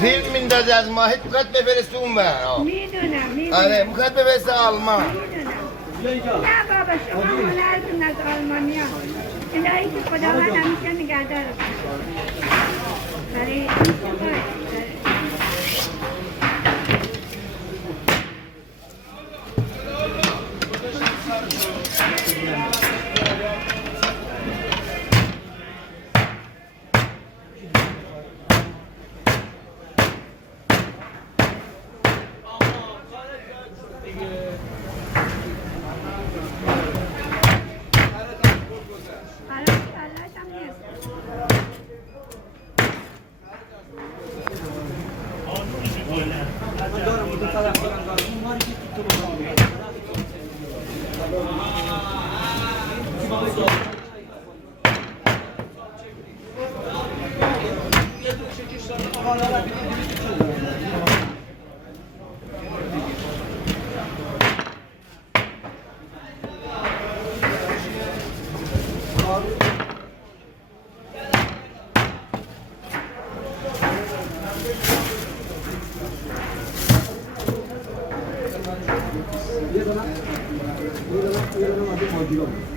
فیلم میندازه از ماهی میخواد بفرسته اون بر. میدونم آره میخواد بفرسته آلمان. نه بابا شما هنرتون از آلمانیا الهی که خداوند همیشه نگهدار برای این ये बना ये बना ये बना अभी मौजूद